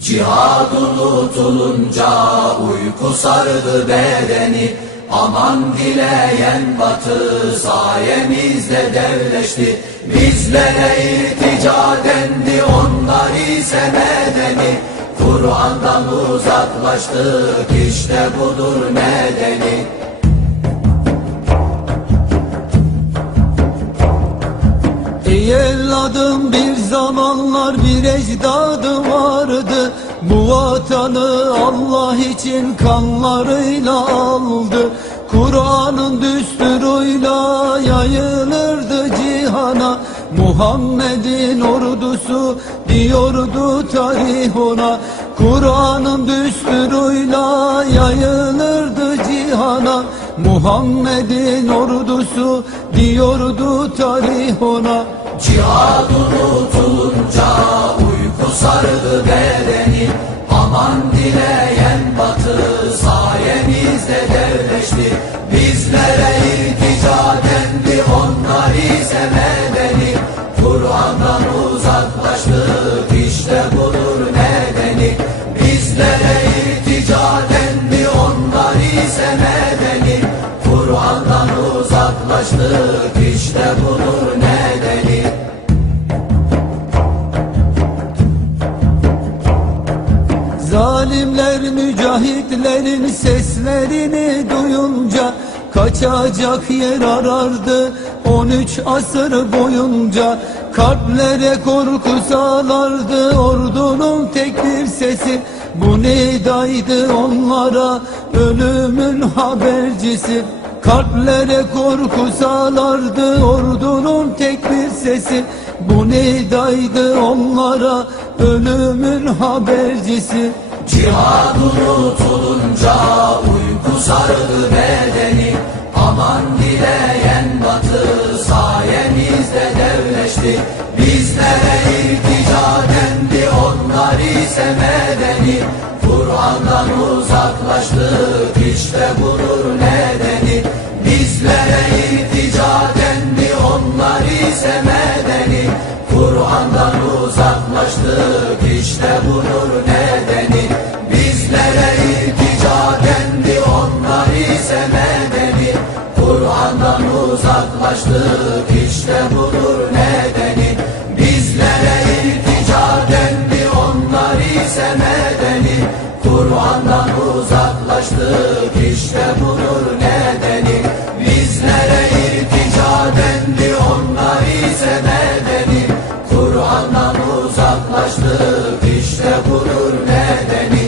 Cihad unutulunca uyku sardı bedeni. Aman dileyen batı sayemizde devleşti. Bizlere irtica dendi onlar ise medeni. Kur'an'dan uzaklaştık işte budur medeni Ey evladım bir zamanlar bir ecdadı vardı. Bu vatanı Allah için kanlarıyla aldı. Kur'an'ın düsturuyla yayılırdı cihana. Muhammed'in ordusu diyordu tarih ona. Kur'an'ın düsturuyla yayılırdı cihana Muhammed'in ordusu diyordu tarih ona. Cihad unutulunca uyku sardı bedeni. Aman dileyen batı sayemizde devleşti Kur'an'dan uzaklaştık işte budur nedeni. Zalimler mücahitlerin seslerini duyunca Kaçacak yer arardı 13 asır boyunca. Kalplere korku sağlardı ordunun tek bir sesi. Bu nidaydı onlara ölümün habercisi Kalplere korku sağlardı ordunun tek bir sesi. Bu nidaydı onlara ölümün habercisi? Cihad unutulunca uyku sardı bedeni. Aman dileyen batı sayemizde devleşti. Bizlere irtica dendi onlar ise medeni. Kur'an'dan uzaklaştık işte budur Kur'an'dan uzaklaştık işte budur nedeni Bizlere irtica dendi onlar ise medeni. Kur'an'dan uzaklaştık işte budur nedeni Bizlere irtica dendi onlar ise medeni. Kur'an'dan uzaklaştık işte budur nedeni Bizlere irtica dendi onlar ise medeni You.